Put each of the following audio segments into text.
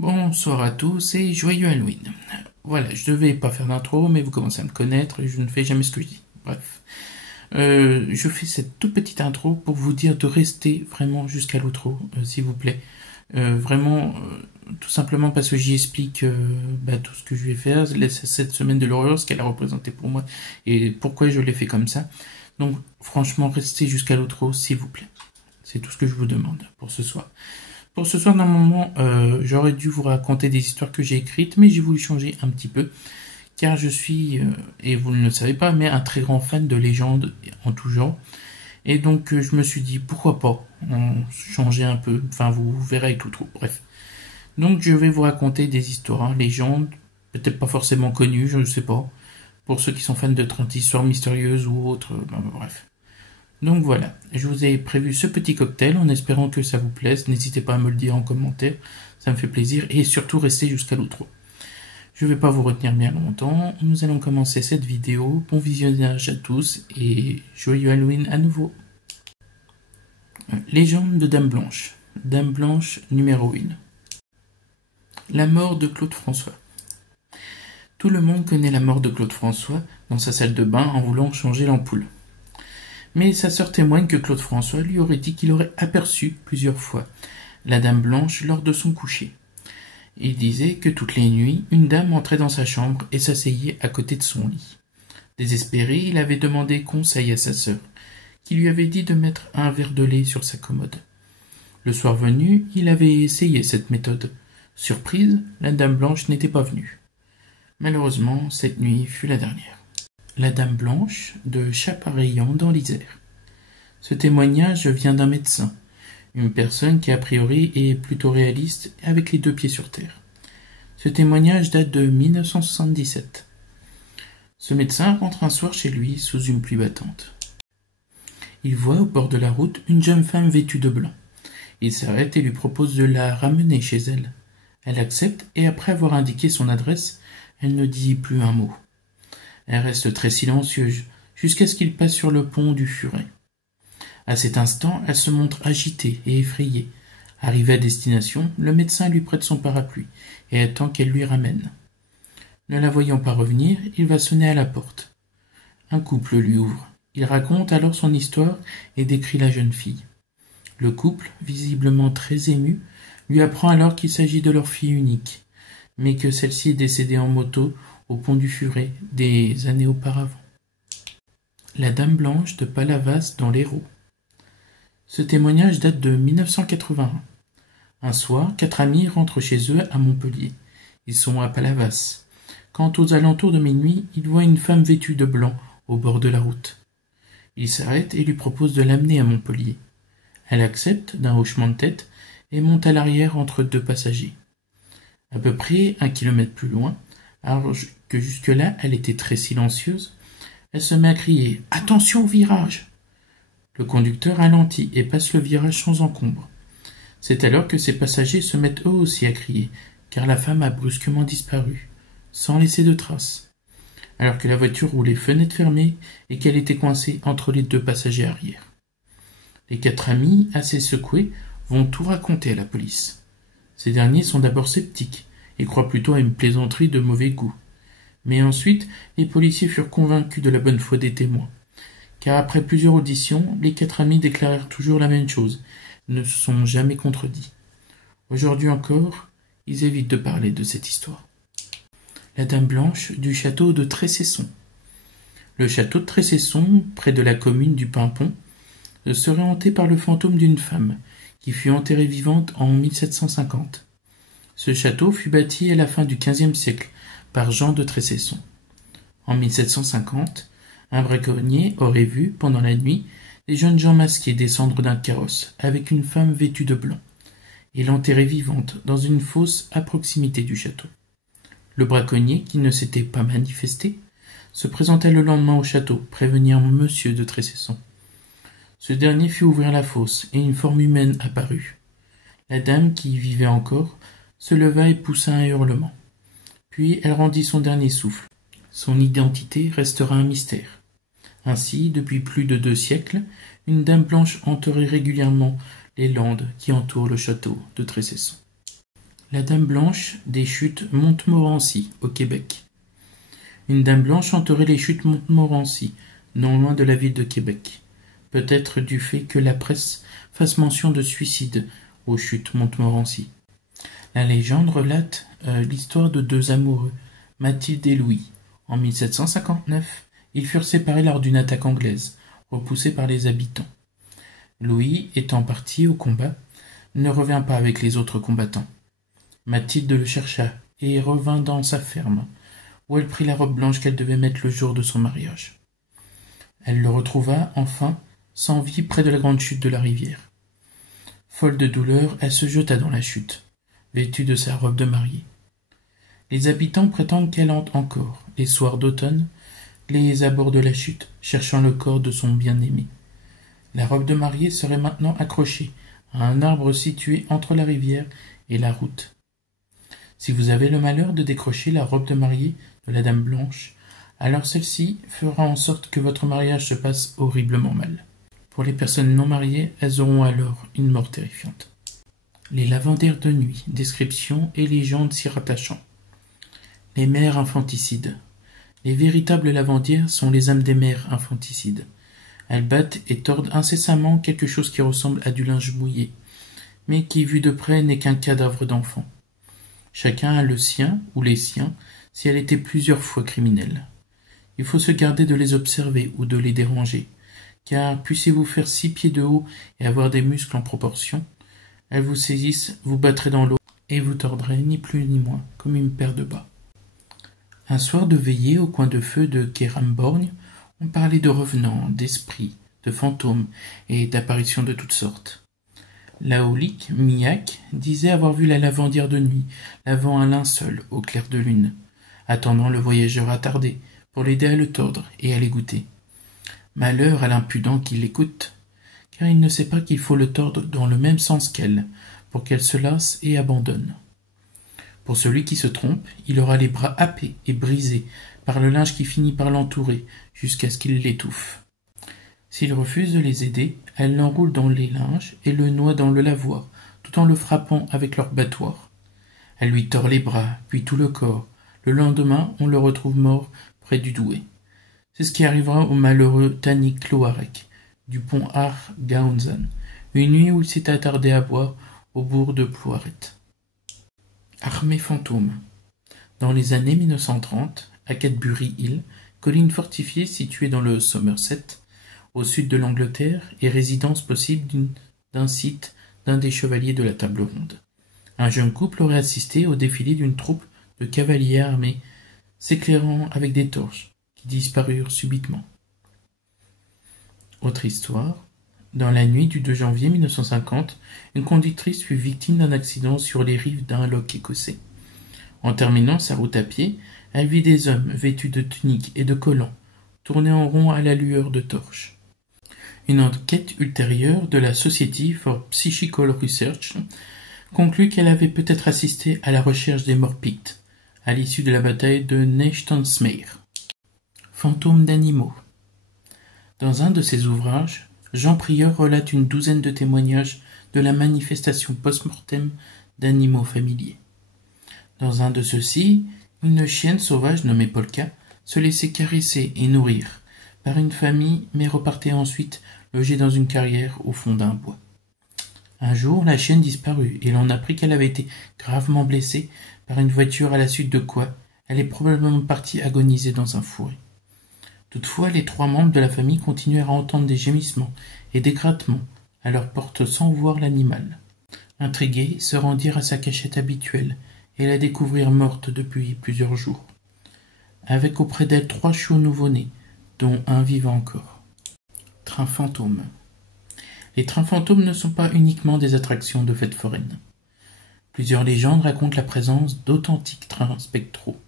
Bonsoir à tous et joyeux Halloween. Voilà, je devais pas faire d'intro, mais vous commencez à me connaître et je ne fais jamais ce que je dis. Bref. Je fais cette toute petite intro pour vous dire de rester vraiment jusqu'à l'outro, s'il vous plaît. Tout simplement parce que j'y explique tout ce que je vais faire, cette semaine de l'horreur, ce qu'elle a représenté pour moi et pourquoi je l'ai fait comme ça. Donc franchement, restez jusqu'à l'outro, s'il vous plaît. C'est tout ce que je vous demande pour ce soir. Pour ce soir, normalement, j'aurais dû vous raconter des histoires que j'ai écrites, mais j'ai voulu changer un petit peu, car je suis, et vous ne le savez pas, mais un très grand fan de légendes en tout genre. Et donc, je me suis dit, pourquoi pas changer un peu, enfin, vous verrez avec tout. Bref. Donc, je vais vous raconter des histoires, légendes, peut-être pas forcément connues, je ne sais pas, pour ceux qui sont fans de 30 histoires mystérieuses ou autres, bref. Donc voilà, je vous ai prévu ce petit cocktail en espérant que ça vous plaise. N'hésitez pas à me le dire en commentaire, ça me fait plaisir. Et surtout, restez jusqu'à l'outro. Je ne vais pas vous retenir bien longtemps. Nous allons commencer cette vidéo. Bon visionnage à tous et joyeux Halloween à nouveau. Légende de Dame Blanche. Dame Blanche numéro 1. La mort de Claude François. Tout le monde connaît la mort de Claude François dans sa salle de bain en voulant changer l'ampoule. Mais sa sœur témoigne que Claude François lui aurait dit qu'il aurait aperçu plusieurs fois la Dame Blanche lors de son coucher. Il disait que toutes les nuits, une dame entrait dans sa chambre et s'asseyait à côté de son lit. Désespéré, il avait demandé conseil à sa sœur, qui lui avait dit de mettre un verre de lait sur sa commode. Le soir venu, il avait essayé cette méthode. Surprise, la Dame Blanche n'était pas venue. Malheureusement, cette nuit fut la dernière. La Dame Blanche de Chapareillan dans l'Isère. Ce témoignage vient d'un médecin, une personne qui a priori est plutôt réaliste avec les deux pieds sur terre. Ce témoignage date de 1977. Ce médecin rentre un soir chez lui sous une pluie battante. Il voit au bord de la route une jeune femme vêtue de blanc. Il s'arrête et lui propose de la ramener chez elle. Elle accepte et après avoir indiqué son adresse, elle ne dit plus un mot. Elle reste très silencieuse, jusqu'à ce qu'il passe sur le pont du Furet. À cet instant, elle se montre agitée et effrayée. Arrivé à destination, le médecin lui prête son parapluie et attend qu'elle lui ramène. Ne la voyant pas revenir, il va sonner à la porte. Un couple lui ouvre. Il raconte alors son histoire et décrit la jeune fille. Le couple, visiblement très ému, lui apprend alors qu'il s'agit de leur fille unique, mais que celle-ci est décédée en moto au pont du Furet des années auparavant. La Dame Blanche de Palavas dans l'Hérault. Ce témoignage date de 1981. Un soir, 4 amis rentrent chez eux à Montpellier. Ils sont à Palavas. Quand aux alentours de minuit, ils voient une femme vêtue de blanc au bord de la route. Ils s'arrêtent et lui proposent de l'amener à Montpellier. Elle accepte d'un hochement de tête et monte à l'arrière entre deux passagers. À peu près 1 kilomètre plus loin, alors que jusque-là elle était très silencieuse, elle se met à crier « Attention au virage !» Le conducteur ralentit et passe le virage sans encombre. C'est alors que ses passagers se mettent eux aussi à crier, car la femme a brusquement disparu, sans laisser de traces, alors que la voiture roulait fenêtre fermée et qu'elle était coincée entre les deux passagers arrière. Les 4 amis, assez secoués, vont tout raconter à la police. Ces derniers sont d'abord sceptiques et croient plutôt à une plaisanterie de mauvais goût. Mais ensuite, les policiers furent convaincus de la bonne foi des témoins. Car après plusieurs auditions, les 4 amis déclarèrent toujours la même chose, ne se sont jamais contredits. Aujourd'hui encore, ils évitent de parler de cette histoire. La Dame Blanche du château de Trécesson. Le château de Trécesson, près de la commune du Pimpon, serait hanté par le fantôme d'une femme, qui fut enterrée vivante en 1750. Ce château fut bâti à la fin du XVe siècle par Jean de Trécesson. En 1750, un braconnier aurait vu, pendant la nuit, des jeunes gens masqués descendre d'un carrosse avec une femme vêtue de blanc et l'enterrer vivante dans une fosse à proximité du château. Le braconnier, qui ne s'était pas manifesté, se présenta le lendemain au château prévenir monsieur de Trécesson. Ce dernier fit ouvrir la fosse et une forme humaine apparut. La dame, qui y vivait encore, se leva et poussa un hurlement. Puis elle rendit son dernier souffle. Son identité restera un mystère. Ainsi, depuis plus de 2 siècles, une Dame Blanche hanterait régulièrement les landes qui entourent le château de Trécesson. La Dame Blanche des chutes Montmorency, au Québec. Une dame blanche hanterait les chutes Montmorency, non loin de la ville de Québec. Peut-être du fait que la presse fasse mention de suicide aux chutes Montmorency. La légende relate l'histoire de deux amoureux, Mathilde et Louis. En 1759, ils furent séparés lors d'une attaque anglaise, repoussés par les habitants. Louis, étant parti au combat, ne revint pas avec les autres combattants. Mathilde le chercha et revint dans sa ferme, où elle prit la robe blanche qu'elle devait mettre le jour de son mariage. Elle le retrouva, enfin, sans vie près de la grande chute de la rivière. Folle de douleur, elle se jeta dans la chute, vêtue de sa robe de mariée. Les habitants prétendent qu'elle hante encore, les soirs d'automne, les abords de la chute, cherchant le corps de son bien-aimé. La robe de mariée serait maintenant accrochée à un arbre situé entre la rivière et la route. Si vous avez le malheur de décrocher la robe de mariée de la Dame Blanche, alors celle-ci fera en sorte que votre mariage se passe horriblement mal. Pour les personnes non mariées, elles auront alors une mort terrifiante. Les lavandières de nuit, descriptions et légendes s'y rattachant. Les mères infanticides. Les véritables lavandières sont les âmes des mères infanticides. Elles battent et tordent incessamment quelque chose qui ressemble à du linge mouillé, mais qui, vu de près, n'est qu'un cadavre d'enfant. Chacun a le sien ou les siens si elle était plusieurs fois criminelle. Il faut se garder de les observer ou de les déranger, car puissiez-vous faire 6 pieds de haut et avoir des muscles en proportion, elles vous saisissent, vous battraient dans l'eau et vous tordraient ni plus ni moins comme une paire de bas. Un soir de veillée au coin de feu de Kéramborgne, on parlait de revenants, d'esprits, de fantômes et d'apparitions de toutes sortes. Laolique, Miac, disait avoir vu la lavandière de nuit, lavant un linceul au clair de lune, attendant le voyageur attardé pour l'aider à le tordre et à l'égoutter. Malheur à l'impudent qui l'écoute, car il ne sait pas qu'il faut le tordre dans le même sens qu'elle, pour qu'elle se lasse et abandonne. Pour celui qui se trompe, il aura les bras happés et brisés par le linge qui finit par l'entourer jusqu'à ce qu'il l'étouffe. S'il refuse de les aider, elle l'enroule dans les linges et le noie dans le lavoir, tout en le frappant avec leur battoir. Elle lui tord les bras, puis tout le corps. Le lendemain, on le retrouve mort près du Douai. C'est ce qui arrivera au malheureux Tani Cloarec, du pont Ar-Gaunzan, une nuit où il s'est attardé à boire au bourg de Ploaret. Armée fantôme. Dans les années 1930, à Cadbury Hill, colline fortifiée située dans le Somerset, au sud de l'Angleterre, et résidence possible d'un site d'un des chevaliers de la Table Ronde. Un jeune couple aurait assisté au défilé d'une troupe de cavaliers armés, s'éclairant avec des torches, qui disparurent subitement. Autre histoire. Dans la nuit du 2 janvier 1950, une conductrice fut victime d'un accident sur les rives d'un loch écossais. En terminant sa route à pied, elle vit des hommes vêtus de tuniques et de collants, tourner en rond à la lueur de torches. Une enquête ultérieure de la Society for Psychical Research conclut qu'elle avait peut-être assisté à la recherche des morts pictes, à l'issue de la bataille de Nechtonsmeer. Fantômes d'animaux. Dans un de ses ouvrages, Jean Prieur relate une douzaine de témoignages de la manifestation post-mortem d'animaux familiers. Dans un de ceux-ci, une chienne sauvage nommée Polka se laissait caresser et nourrir par une famille, mais repartait ensuite logée dans une carrière au fond d'un bois. Un jour, la chienne disparut, et l'on apprit qu'elle avait été gravement blessée par une voiture, à la suite de quoi elle est probablement partie agoniser dans un fourré. Toutefois, les 3 membres de la famille continuèrent à entendre des gémissements et des grattements à leur porte sans voir l'animal. Intrigués, se rendirent à sa cachette habituelle et la découvrirent morte depuis plusieurs jours, avec auprès d'elle 3 chiots nouveau-nés, dont un vivant encore. Trains fantômes. Les trains fantômes ne sont pas uniquement des attractions de fêtes foraines. Plusieurs légendes racontent la présence d'authentiques trains spectraux.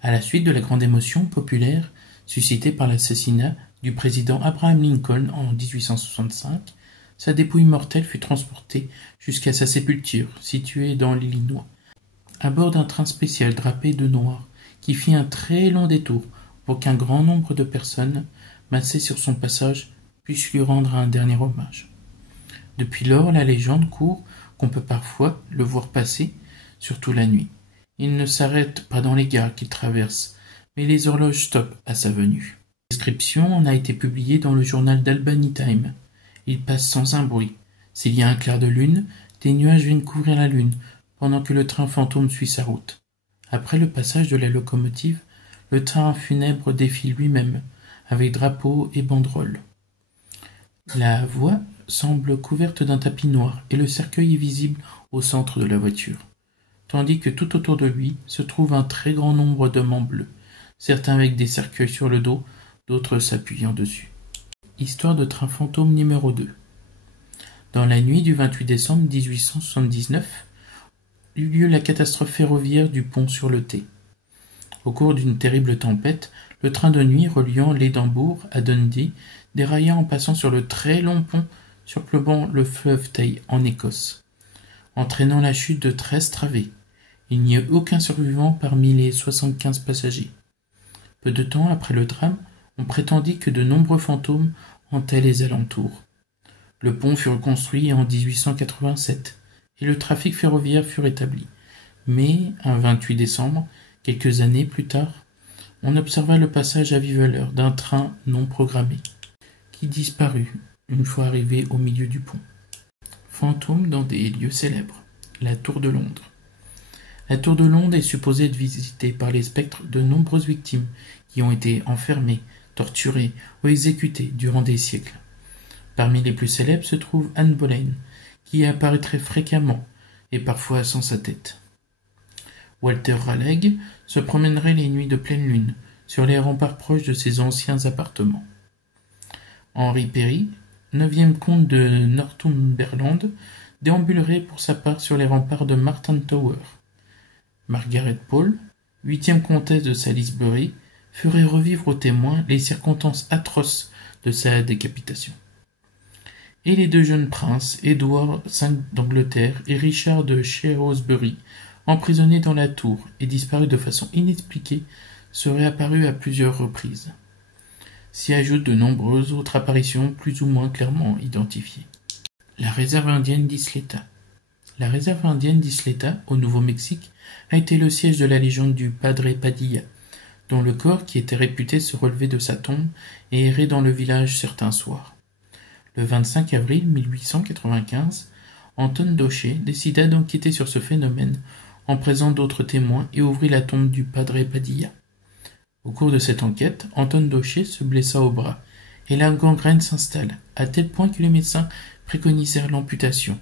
À la suite de la grande émotion populaire suscitée par l'assassinat du président Abraham Lincoln en 1865, sa dépouille mortelle fut transportée jusqu'à sa sépulture, située dans l'Illinois, à bord d'un train spécial drapé de noir, qui fit un très long détour pour qu'un grand nombre de personnes, massées sur son passage, puissent lui rendre un dernier hommage. Depuis lors, la légende court qu'on peut parfois le voir passer surtout la nuit. Il ne s'arrête pas dans les gares qu'il traverse, mais les horloges stoppent à sa venue. La description en a été publiée dans le journal d'Albany Time. Il passe sans un bruit. S'il y a un clair de lune, des nuages viennent couvrir la lune, pendant que le train fantôme suit sa route. Après le passage de la locomotive, le train funèbre défile lui-même, avec drapeau et banderole. La voie semble couverte d'un tapis noir, et le cercueil est visible au centre de la voiture, tandis que tout autour de lui se trouve un très grand nombre d'hommes en bleu, certains avec des cercueils sur le dos, d'autres s'appuyant dessus. Histoire de train fantôme numéro 2. Dans la nuit du 28 décembre 1879, eut lieu la catastrophe ferroviaire du pont sur le Tay. Au cours d'une terrible tempête, le train de nuit reliant l'Édimbourg à Dundee dérailla en passant sur le très long pont surplombant le fleuve Tay en Écosse, entraînant la chute de 13 travées. Il n'y eut aucun survivant parmi les 75 passagers. Peu de temps après le drame, on prétendit que de nombreux fantômes hantaient les alentours. Le pont fut reconstruit en 1887 et le trafic ferroviaire fut rétabli. Mais, un 28 décembre, quelques années plus tard, on observa le passage à vive allure d'un train non programmé, qui disparut une fois arrivé au milieu du pont. Fantômes dans des lieux célèbres. La Tour de Londres. La Tour de Londres est supposée être visitée par les spectres de nombreuses victimes qui ont été enfermées, torturées ou exécutées durant des siècles. Parmi les plus célèbres se trouve Anne Boleyn, qui apparaît très fréquemment et parfois sans sa tête. Walter Raleigh se promènerait les nuits de pleine lune sur les remparts proches de ses anciens appartements. Henry Perry, 9e comte de Northumberland, déambulerait pour sa part sur les remparts de Martin Tower. Margaret Pole, 8e comtesse de Salisbury, ferait revivre aux témoins les circonstances atroces de sa décapitation. Et les deux jeunes princes, Édouard V d'Angleterre et Richard de Shrewsbury, emprisonnés dans la tour et disparus de façon inexpliquée, seraient apparus à plusieurs reprises. S'y ajoutent de nombreuses autres apparitions plus ou moins clairement identifiées. La réserve indienne d'Isleta. La réserve indienne d'Isleta, au Nouveau-Mexique, a été le siège de la légende du Padre Padilla, dont le corps, qui était réputé se relever de sa tombe, et errait dans le village certains soirs. Le 25 avril 1895, Anton Doché décida d'enquêter sur ce phénomène en présence d'autres témoins et ouvrit la tombe du Padre Padilla. Au cours de cette enquête, Anton Doché se blessa au bras, et la gangrène s'installe, à tel point que les médecins préconisèrent l'amputation,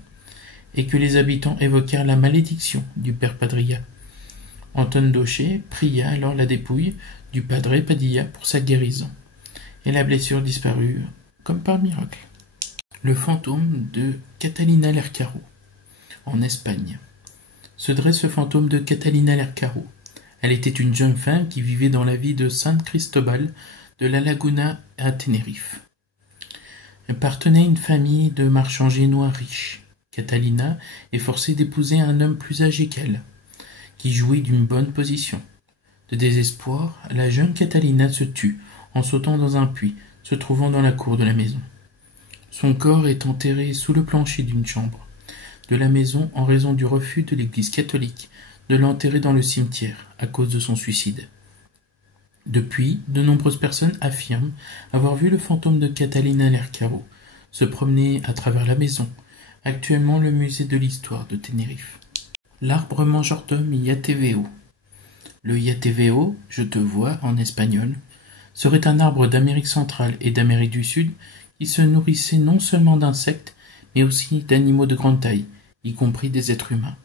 et que les habitants évoquèrent la malédiction du père Padilla. Anton Doché pria alors la dépouille du Padre Padilla pour sa guérison, et la blessure disparut comme par miracle. Le fantôme de Catalina Lercaro, en Espagne. Se dresse le fantôme de Catalina Lercaro. Elle était une jeune femme qui vivait dans la ville de San Cristobal de la Laguna à Tenerife. Elle appartenait à une famille de marchands génois riches. Catalina est forcée d'épouser un homme plus âgé qu'elle, qui jouit d'une bonne position. De désespoir, la jeune Catalina se tue en sautant dans un puits se trouvant dans la cour de la maison. Son corps est enterré sous le plancher d'une chambre de la maison en raison du refus de l'Église catholique de l'enterrer dans le cimetière à cause de son suicide. Depuis, de nombreuses personnes affirment avoir vu le fantôme de Catalina Lercaro se promener à travers la maison, actuellement le musée de l'histoire de Tenerife. L'arbre mangeur d'hommes Yateveo. Le Yateveo, je te vois en espagnol, serait un arbre d'Amérique centrale et d'Amérique du Sud qui se nourrissait non seulement d'insectes, mais aussi d'animaux de grande taille, y compris des êtres humains.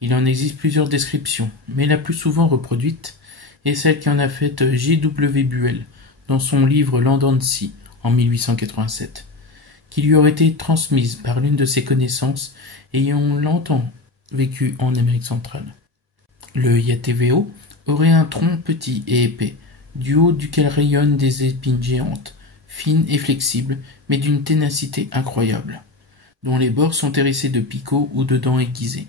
Il en existe plusieurs descriptions, mais la plus souvent reproduite est celle qui en a faite J.W. Buell dans son livre L'Andancy en 1887, qui lui aurait été transmise par l'une de ses connaissances ayant longtemps vécu en Amérique centrale. Le Yateveo aurait un tronc petit et épais, du haut duquel rayonnent des épines géantes, fines et flexibles, mais d'une ténacité incroyable, dont les bords sont hérissés de picots ou de dents aiguisées.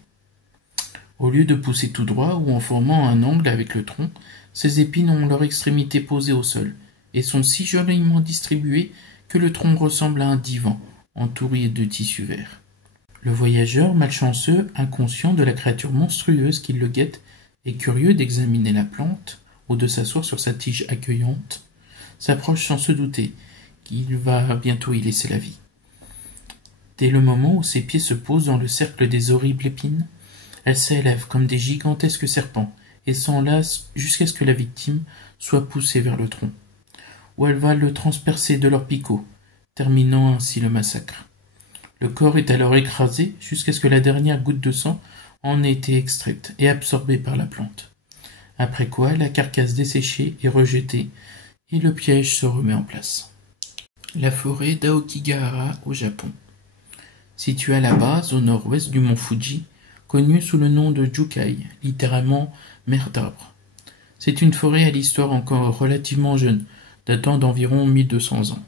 Au lieu de pousser tout droit ou en formant un angle avec le tronc, ces épines ont leur extrémité posée au sol, et sont si joliment distribuées que le tronc ressemble à un divan entouré de tissu vert. Le voyageur, malchanceux, inconscient de la créature monstrueuse qui le guette, et curieux d'examiner la plante, ou de s'asseoir sur sa tige accueillante, s'approche sans se douter qu'il va bientôt y laisser la vie. Dès le moment où ses pieds se posent dans le cercle des horribles épines, elles s'élèvent comme des gigantesques serpents et s'enlacent jusqu'à ce que la victime soit poussée vers le tronc, où elle va le transpercer de leurs picots, terminant ainsi le massacre. Le corps est alors écrasé jusqu'à ce que la dernière goutte de sang en ait été extraite et absorbée par la plante. Après quoi, la carcasse desséchée est rejetée et le piège se remet en place. La forêt d'Aokigahara au Japon. Située à la base au nord-ouest du mont Fuji, connue sous le nom de Jukai, littéralement mer d'arbres. C'est une forêt à l'histoire encore relativement jeune, datant d'environ 1200 ans.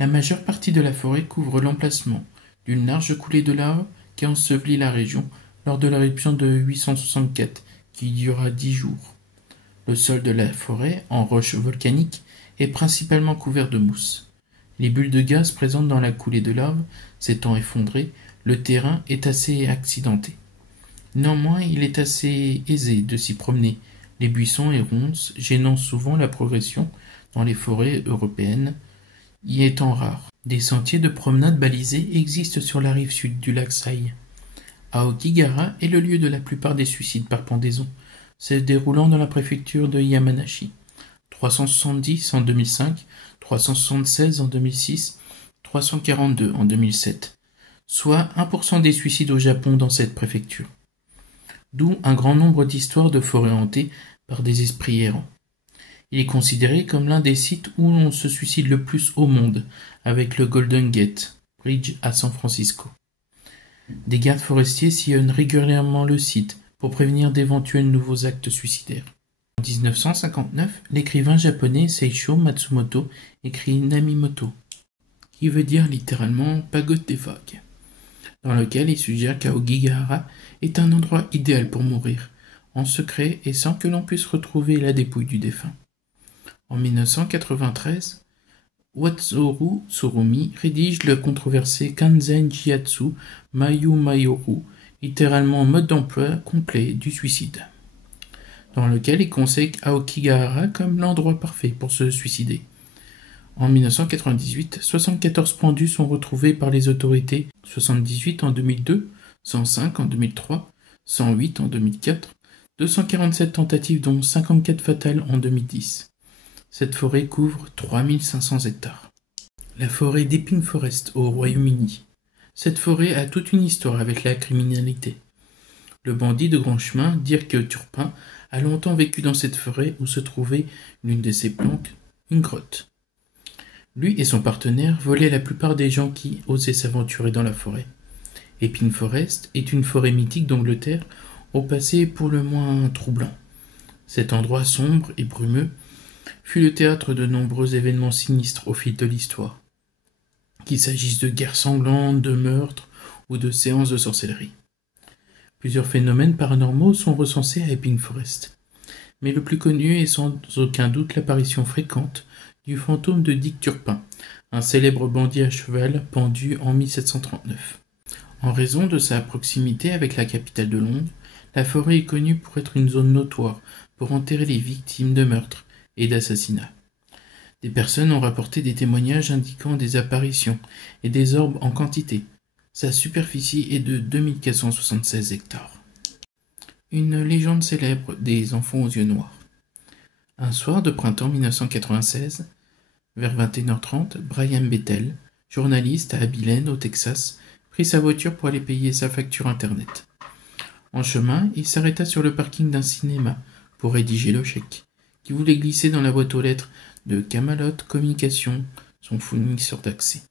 La majeure partie de la forêt couvre l'emplacement d'une large coulée de lave qui ensevelit la région lors de l'éruption de 864 qui dura 10 jours. Le sol de la forêt, en roche volcanique, est principalement couvert de mousse. Les bulles de gaz présentes dans la coulée de lave s'étant effondrées, le terrain est assez accidenté. Néanmoins, il est assez aisé de s'y promener, les buissons et ronces gênant souvent la progression dans les forêts européennes, y étant rares. Des sentiers de promenade balisés existent sur la rive sud du lac Sai. Aokigahara est le lieu de la plupart des suicides par pendaison, se déroulant dans la préfecture de Yamanashi. 370 en 2005, 376 en 2006, 342 en 2007, soit 1% des suicides au Japon dans cette préfecture. D'où un grand nombre d'histoires de forêts hantées par des esprits errants. Il est considéré comme l'un des sites où l'on se suicide le plus au monde, avec le Golden Gate Bridge à San Francisco. Des gardes forestiers sillonnent régulièrement le site pour prévenir d'éventuels nouveaux actes suicidaires. En 1959, l'écrivain japonais Seisho Matsumoto écrit Namimoto, qui veut dire littéralement pagode des vagues, dans lequel il suggère qu'Aokigahara est un endroit idéal pour mourir, en secret et sans que l'on puisse retrouver la dépouille du défunt. En 1993, Watsuoru Tsurumi rédige le controversé Kanzen Jiatsu Mayoru, littéralement mode d'emploi complet du suicide, dans lequel il conseille Aokigahara comme l'endroit parfait pour se suicider. En 1998, 74 pendus sont retrouvés par les autorités, 78 en 2002, 105 en 2003, 108 en 2004, 247 tentatives dont 54 fatales en 2010. Cette forêt couvre 3500 hectares. La forêt d'Epping Forest au Royaume-Uni. Cette forêt a toute une histoire avec la criminalité. Le bandit de grand chemin, Dirk Turpin, a longtemps vécu dans cette forêt où se trouvait l'une de ses planques, une grotte. Lui et son partenaire volaient la plupart des gens qui osaient s'aventurer dans la forêt. Epping Forest est une forêt mythique d'Angleterre au passé pour le moins troublant. Cet endroit sombre et brumeux fut le théâtre de nombreux événements sinistres au fil de l'histoire, qu'il s'agisse de guerres sanglantes, de meurtres ou de séances de sorcellerie. Plusieurs phénomènes paranormaux sont recensés à Epping Forest, mais le plus connu est sans aucun doute l'apparition fréquente du fantôme de Dick Turpin, un célèbre bandit à cheval pendu en 1739. En raison de sa proximité avec la capitale de Londres, la forêt est connue pour être une zone notoire pour enterrer les victimes de meurtres et d'assassinats. Des personnes ont rapporté des témoignages indiquant des apparitions et des orbes en quantité. Sa superficie est de 2476 hectares. Une légende célèbre des enfants aux yeux noirs. Un soir de printemps 1996, vers 21h30, Brian Bethel, journaliste à Abilene au Texas, prit sa voiture pour aller payer sa facture internet. En chemin, il s'arrêta sur le parking d'un cinéma pour rédiger le chèque, qui voulait glisser dans la boîte aux lettres de Camelot Communication, son fournisseur d'accès.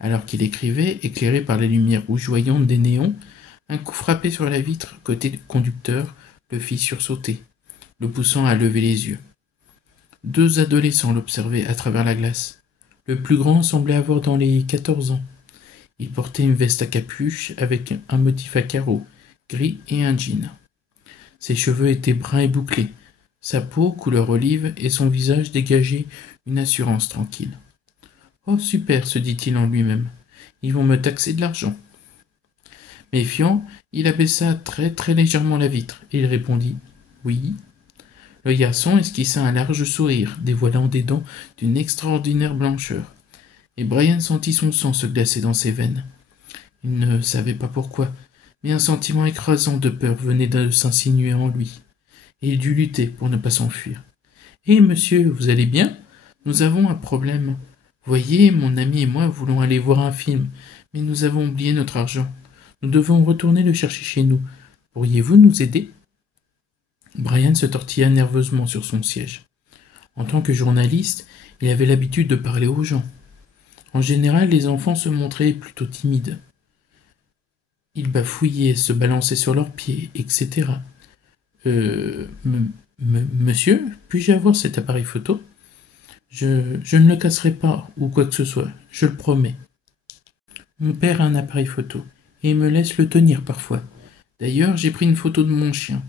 Alors qu'il écrivait, éclairé par les lumières rougeoyantes des néons, un coup frappé sur la vitre côté du conducteur le fit sursauter, le poussant à lever les yeux. 2 adolescents l'observaient à travers la glace. Le plus grand semblait avoir dans les 14 ans. Il portait une veste à capuche avec un motif à carreaux, gris et un jean. Ses cheveux étaient bruns et bouclés, sa peau couleur olive et son visage dégageaient une assurance tranquille. « Oh super, se dit-il en lui-même, ils vont me taxer de l'argent. » Méfiant, il abaissa très légèrement la vitre, et il répondit « Oui ». Le garçon esquissa un large sourire, dévoilant des dents d'une extraordinaire blancheur, et Brian sentit son sang se glacer dans ses veines. Il ne savait pas pourquoi, mais un sentiment écrasant de peur venait de s'insinuer en lui, et il dut lutter pour ne pas s'enfuir. « Eh, monsieur, vous allez bien? Nous avons un problème. Voyez, mon ami et moi voulons aller voir un film, mais nous avons oublié notre argent. Nous devons retourner le chercher chez nous. Pourriez-vous nous aider ?» Brian se tortilla nerveusement sur son siège. En tant que journaliste, il avait l'habitude de parler aux gens. En général, les enfants se montraient plutôt timides. Ils bafouillaient, se balançaient sur leurs pieds, etc. Monsieur, puis-je avoir cet appareil photo ? Je ne le casserai pas, ou quoi que ce soit, je le promets. Mon père a un appareil photo, et il me laisse le tenir parfois. D'ailleurs, j'ai pris une photo de mon chien,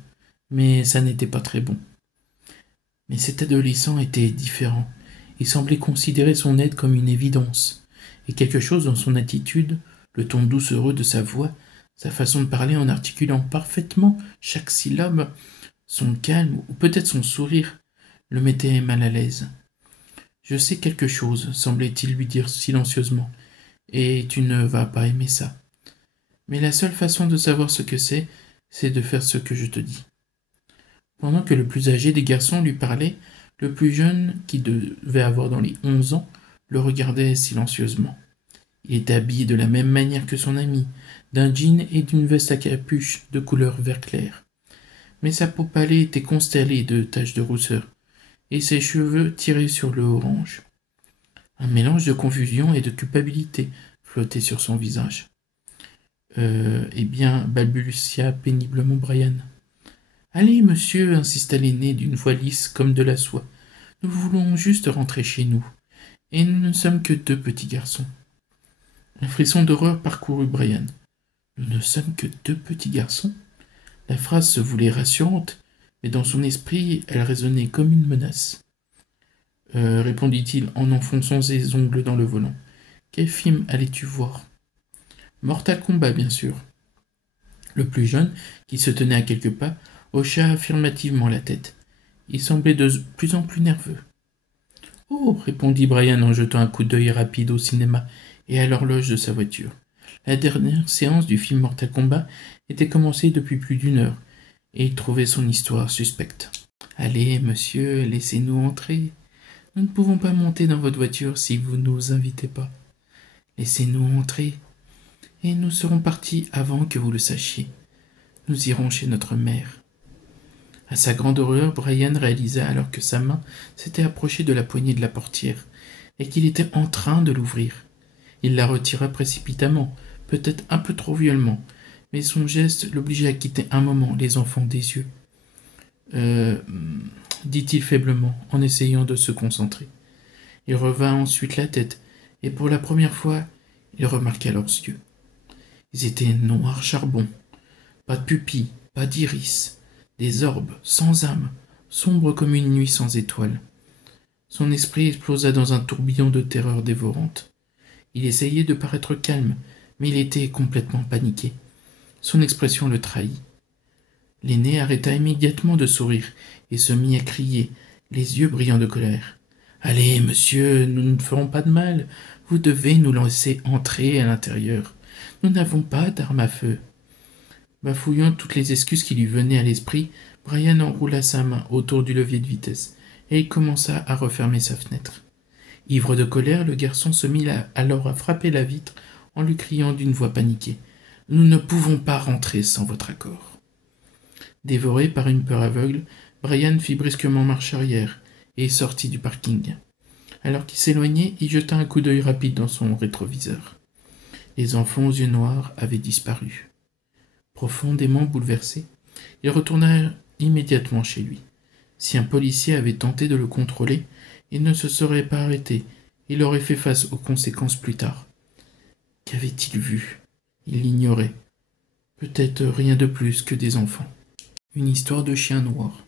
mais ça n'était pas très bon. Mais cet adolescent était différent. Il semblait considérer son aide comme une évidence, et quelque chose dans son attitude, le ton doucereux de sa voix, sa façon de parler en articulant parfaitement chaque syllabe, son calme ou peut-être son sourire, le mettait mal à l'aise. « Je sais quelque chose, semblait-il lui dire silencieusement, et tu ne vas pas aimer ça. Mais la seule façon de savoir ce que c'est de faire ce que je te dis. » Pendant que le plus âgé des garçons lui parlait, le plus jeune, qui devait avoir dans les 11 ans, le regardait silencieusement. Il était habillé de la même manière que son ami, d'un jean et d'une veste à capuche de couleur vert clair. Mais sa peau pâlie était constellée de taches de rousseur, et ses cheveux tirés sur le orange. Un mélange de confusion et de culpabilité flottait sur son visage. Eh bien, balbutia péniblement Brian. « Allez, monsieur, insista l'aîné d'une voix lisse comme de la soie. Nous voulons juste rentrer chez nous, et nous ne sommes que 2 petits garçons. » Un frisson d'horreur parcourut Brian. « Nous ne sommes que 2 petits garçons ?» La phrase se voulait rassurante, mais dans son esprit, elle résonnait comme une menace. Répondit-il en enfonçant ses ongles dans le volant. « Quel film allais-tu voir ?»« Mortal Kombat, bien sûr. » Le plus jeune, qui se tenait à quelques pas, hocha affirmativement la tête. Il semblait de plus en plus nerveux. « Oh !» répondit Brian en jetant un coup d'œil rapide au cinéma et à l'horloge de sa voiture. La dernière séance du film Mortal Kombat était commencée depuis plus d'1 heure, et il trouvait son histoire suspecte. « Allez, monsieur, laissez-nous entrer. Nous ne pouvons pas monter dans votre voiture si vous ne nous invitez pas. Laissez-nous entrer, et nous serons partis avant que vous le sachiez. Nous irons chez notre mère. » À sa grande horreur, Brian réalisa alors que sa main s'était approchée de la poignée de la portière, et qu'il était en train de l'ouvrir. Il la retira précipitamment, peut-être un peu trop violemment, mais son geste l'obligea à quitter un moment les enfants des yeux. Dit-il faiblement, en essayant de se concentrer. Il revint ensuite la tête, et pour la première fois, il remarqua leurs yeux. Ils étaient noirs charbon, pas de pupilles, pas d'iris, des orbes sans âme, sombres comme une nuit sans étoiles. Son esprit explosa dans un tourbillon de terreur dévorante. Il essayait de paraître calme, mais il était complètement paniqué. Son expression le trahit. L'aîné arrêta immédiatement de sourire et se mit à crier, les yeux brillants de colère. « Allez, monsieur, nous ne ferons pas de mal. Vous devez nous laisser entrer à l'intérieur. Nous n'avons pas d'armes à feu. » Bafouillant toutes les excuses qui lui venaient à l'esprit, Brian enroula sa main autour du levier de vitesse, et il commença à refermer sa fenêtre. Ivre de colère, le garçon se mit alors à frapper la vitre en lui criant d'une voix paniquée. « Nous ne pouvons pas rentrer sans votre accord. » Dévoré par une peur aveugle, Brian fit brusquement marche arrière et sortit du parking. Alors qu'il s'éloignait, il jeta un coup d'œil rapide dans son rétroviseur. Les enfants aux yeux noirs avaient disparu. Profondément bouleversé, il retourna immédiatement chez lui. Si un policier avait tenté de le contrôler, il ne se serait pas arrêté. Il aurait fait face aux conséquences plus tard. Qu'avait-il vu? Il l'ignorait. Peut-être rien de plus que des enfants. Une histoire de chien noir.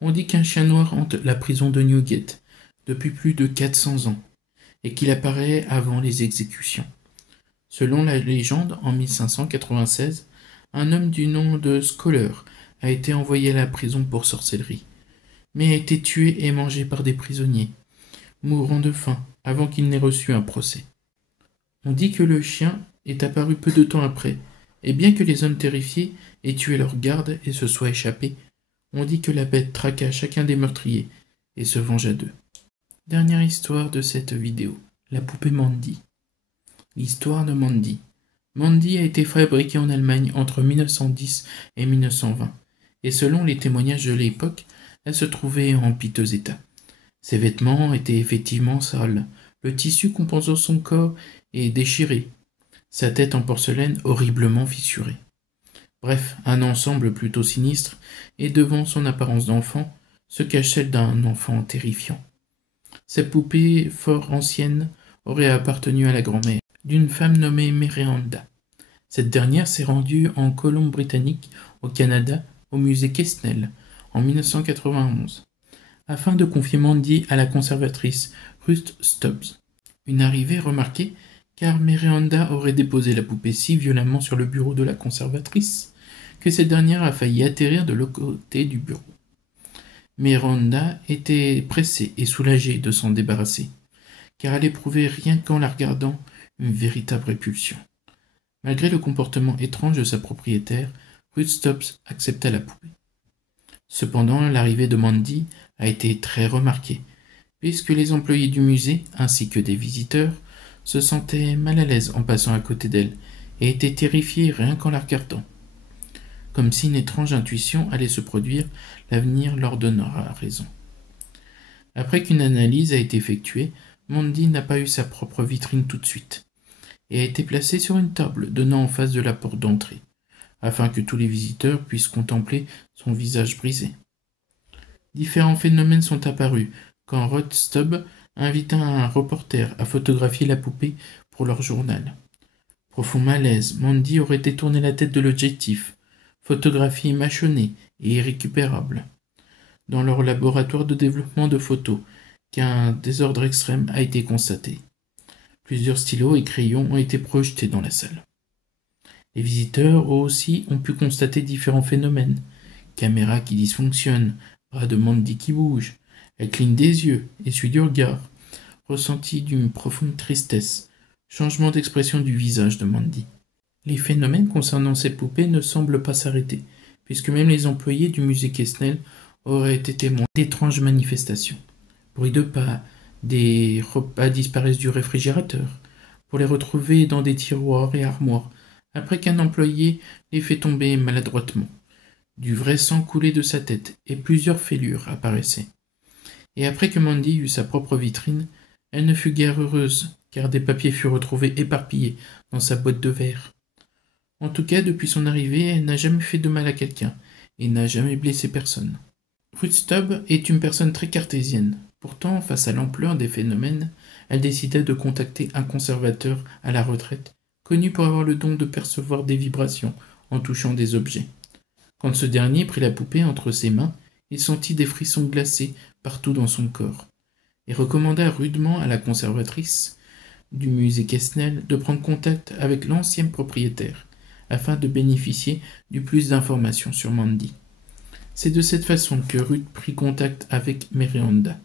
On dit qu'un chien noir hante la prison de Newgate depuis plus de 400 ans, et qu'il apparaît avant les exécutions. Selon la légende, en 1596, un homme du nom de Scholar a été envoyé à la prison pour sorcellerie, mais a été tué et mangé par des prisonniers, mourant de faim avant qu'il n'ait reçu un procès. On dit que le chien est apparu peu de temps après, et bien que les hommes terrifiés aient tué leur garde et se soient échappés, on dit que la bête traqua chacun des meurtriers et se vengea d'eux. Dernière histoire de cette vidéo, la poupée Mandy. L'histoire de Mandy. Mandy a été fabriquée en Allemagne entre 1910 et 1920, et selon les témoignages de l'époque, elle se trouvait en piteux état. Ses vêtements étaient effectivement sales, le tissu composant son corps est déchiré, sa tête en porcelaine horriblement fissurée. Bref, un ensemble plutôt sinistre, et devant son apparence d'enfant, se cache celle d'un enfant terrifiant. Cette poupée, fort ancienne, aurait appartenu à la grand-mère d'une femme nommée Miranda. Cette dernière s'est rendue en Colombie-Britannique, au Canada, au musée Quesnel, en 1991, afin de confier Mandy à la conservatrice Ruth Stubbs. Une arrivée remarquée, car Miranda aurait déposé la poupée si violemment sur le bureau de la conservatrice que cette dernière a failli atterrir de l'autre côté du bureau. Miranda était pressée et soulagée de s'en débarrasser, car elle éprouvait rien qu'en la regardant une véritable répulsion. Malgré le comportement étrange de sa propriétaire, Ruth Stubbs accepta la poupée. Cependant, l'arrivée de Mandy a été très remarquée, puisque les employés du musée, ainsi que des visiteurs, se sentaient mal à l'aise en passant à côté d'elle et étaient terrifiés rien qu'en la regardant. Comme si une étrange intuition allait se produire, l'avenir leur donnera raison. Après qu'une analyse a été effectuée, Mandy n'a pas eu sa propre vitrine tout de suite, et a été placée sur une table donnant en face de la porte d'entrée, afin que tous les visiteurs puissent contempler son visage brisé. Différents phénomènes sont apparus quand Ruth Stubbs invita un reporter à photographier la poupée pour leur journal. Profond malaise, Mandy aurait détourné la tête de l'objectif, photographie mâchonnée et irrécupérable. Dans leur laboratoire de développement de photos, qu'un désordre extrême a été constaté. Plusieurs stylos et crayons ont été projetés dans la salle. Les visiteurs aussi ont pu constater différents phénomènes. Caméra qui dysfonctionne, bras de Mandy qui bouge, elle cligne des yeux, essuie du regard, ressenti d'une profonde tristesse, changement d'expression du visage de Mandy. Les phénomènes concernant ces poupées ne semblent pas s'arrêter, puisque même les employés du musée Quesnel auraient été témoins d'étranges manifestations. Bruit de pas, des repas disparaissent du réfrigérateur, pour les retrouver dans des tiroirs et armoires, après qu'un employé les fait tomber maladroitement. Du vrai sang coulait de sa tête, et plusieurs fêlures apparaissaient. Et après que Mandy eut sa propre vitrine, elle ne fut guère heureuse, car des papiers furent retrouvés éparpillés dans sa boîte de verre. En tout cas, depuis son arrivée, elle n'a jamais fait de mal à quelqu'un, et n'a jamais blessé personne. Ruth Stubbs est une personne très cartésienne. Pourtant, face à l'ampleur des phénomènes, elle décida de contacter un conservateur à la retraite, connu pour avoir le don de percevoir des vibrations en touchant des objets. Quand ce dernier prit la poupée entre ses mains, il sentit des frissons glacés partout dans son corps, et recommanda rudement à la conservatrice du musée Quesnel de prendre contact avec l'ancien propriétaire, afin de bénéficier du plus d'informations sur Mandy. C'est de cette façon que Ruth prit contact avec Miranda.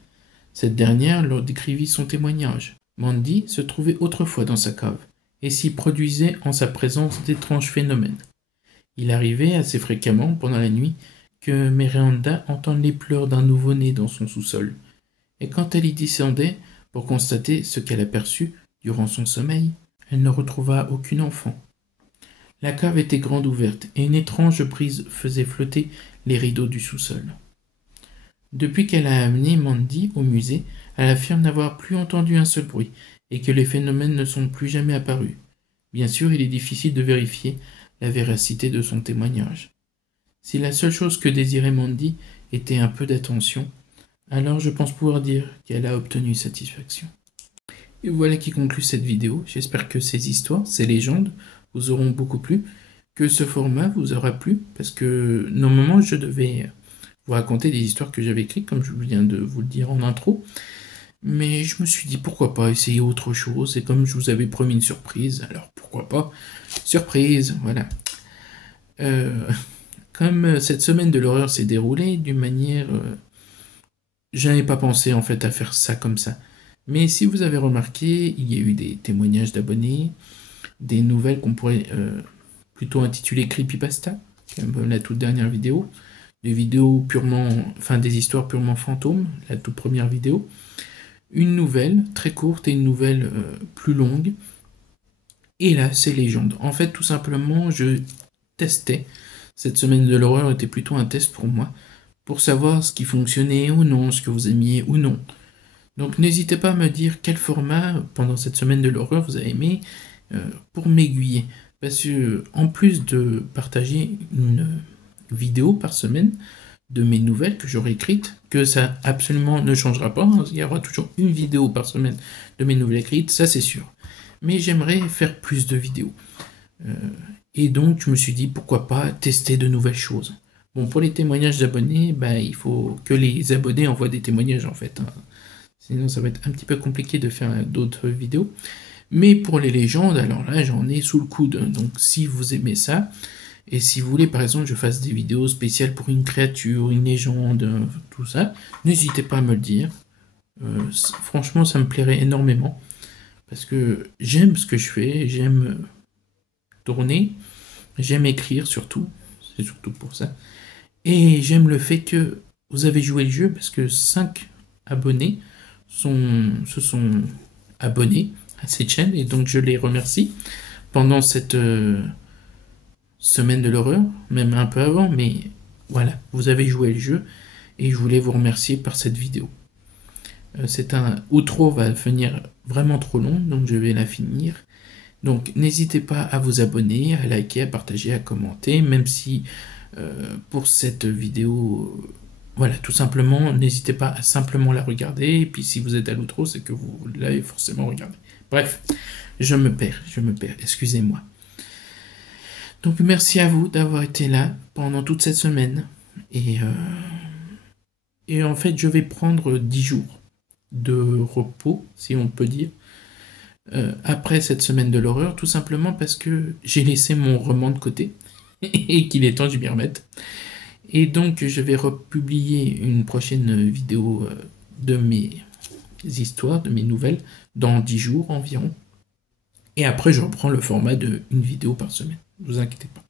Cette dernière leur décrivit son témoignage. Mandy se trouvait autrefois dans sa cave, et s'y produisait en sa présence d'étranges phénomènes. Il arrivait assez fréquemment pendant la nuit que Miranda entende les pleurs d'un nouveau-né dans son sous-sol, et quand elle y descendait pour constater ce qu'elle aperçut durant son sommeil, elle ne retrouva aucun enfant. La cave était grande ouverte, et une étrange brise faisait flotter les rideaux du sous-sol. Depuis qu'elle a amené Mandy au musée, elle affirme n'avoir plus entendu un seul bruit, et que les phénomènes ne sont plus jamais apparus. Bien sûr, il est difficile de vérifier la véracité de son témoignage. Si la seule chose que désirait Mandy était un peu d'attention, alors je pense pouvoir dire qu'elle a obtenu satisfaction. Et voilà qui conclut cette vidéo. J'espère que ces histoires, ces légendes, vous auront beaucoup plu, que ce format vous aura plu, parce que normalement je devais vous raconter des histoires que j'avais écrites, comme je viens de vous le dire en intro, Mais je me suis dit pourquoi pas essayer autre chose, et comme je vous avais promis une surprise, alors pourquoi pas. Surprise, voilà. Euh, Comme cette semaine de l'horreur s'est déroulée d'une manière... je n'avais pas pensé en fait à faire ça comme ça. Mais si vous avez remarqué, il y a eu des témoignages d'abonnés, des nouvelles qu'on pourrait plutôt intituler Creepypasta, comme la toute dernière vidéo, des vidéos purement... enfin des histoires purement fantômes, la toute première vidéo, une nouvelle très courte et une nouvelle plus longue, et là c'est légende. En fait tout simplement je testais, cette semaine de l'horreur était plutôt un test pour moi, pour savoir ce qui fonctionnait ou non, ce que vous aimiez ou non. Donc n'hésitez pas à me dire quel format pendant cette semaine de l'horreur vous avez aimé pour m'aiguiller. Parce que en plus de partager une vidéo par semaine de mes nouvelles que j'aurai écrites, que ça absolument ne changera pas, hein, il y aura toujours une vidéo par semaine de mes nouvelles écrites, ça c'est sûr. Mais j'aimerais faire plus de vidéos. Euh, et donc je me suis dit pourquoi pas tester de nouvelles choses. Bon, pour les témoignages d'abonnés, bah, il faut que les abonnés envoient des témoignages en fait, hein. Sinon ça va être un petit peu compliqué de faire d'autres vidéos. Mais pour les légendes, alors là j'en ai sous le coude. Donc si vous aimez ça, et si vous voulez par exemple je fasse des vidéos spéciales pour une créature, une légende, tout ça, n'hésitez pas à me le dire. Franchement ça me plairait énormément. Parce que j'aime ce que je fais, j'aime tourner, j'aime écrire surtout, c'est surtout pour ça. Et j'aime le fait que vous avez joué le jeu parce que 5 abonnés se sont abonnés à cette chaîne et donc je les remercie pendant cette semaine de l'horreur, même un peu avant, mais voilà, vous avez joué le jeu et je voulais vous remercier par cette vidéo. C'est un outro va devenir vraiment trop long, donc je vais la finir. Donc n'hésitez pas à vous abonner, à liker, à partager, à commenter, même si pour cette vidéo, voilà, tout simplement, n'hésitez pas à simplement la regarder, et puis si vous êtes à l'outro, c'est que vous l'avez forcément regardé. Bref, je me perds, excusez-moi. Donc merci à vous d'avoir été là pendant toute cette semaine, et en fait je vais prendre 10 jours de repos, si on peut dire, après cette semaine de l'horreur, tout simplement parce que j'ai laissé mon roman de côté et qu'il est temps de m'y remettre. Et donc je vais republier une prochaine vidéo de mes histoires, de mes nouvelles, dans 10 jours environ. Et après je reprends le format de une vidéo par semaine, ne vous inquiétez pas.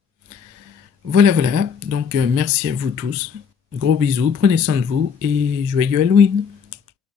Voilà, voilà, donc merci à vous tous, gros bisous, prenez soin de vous et joyeux Halloween!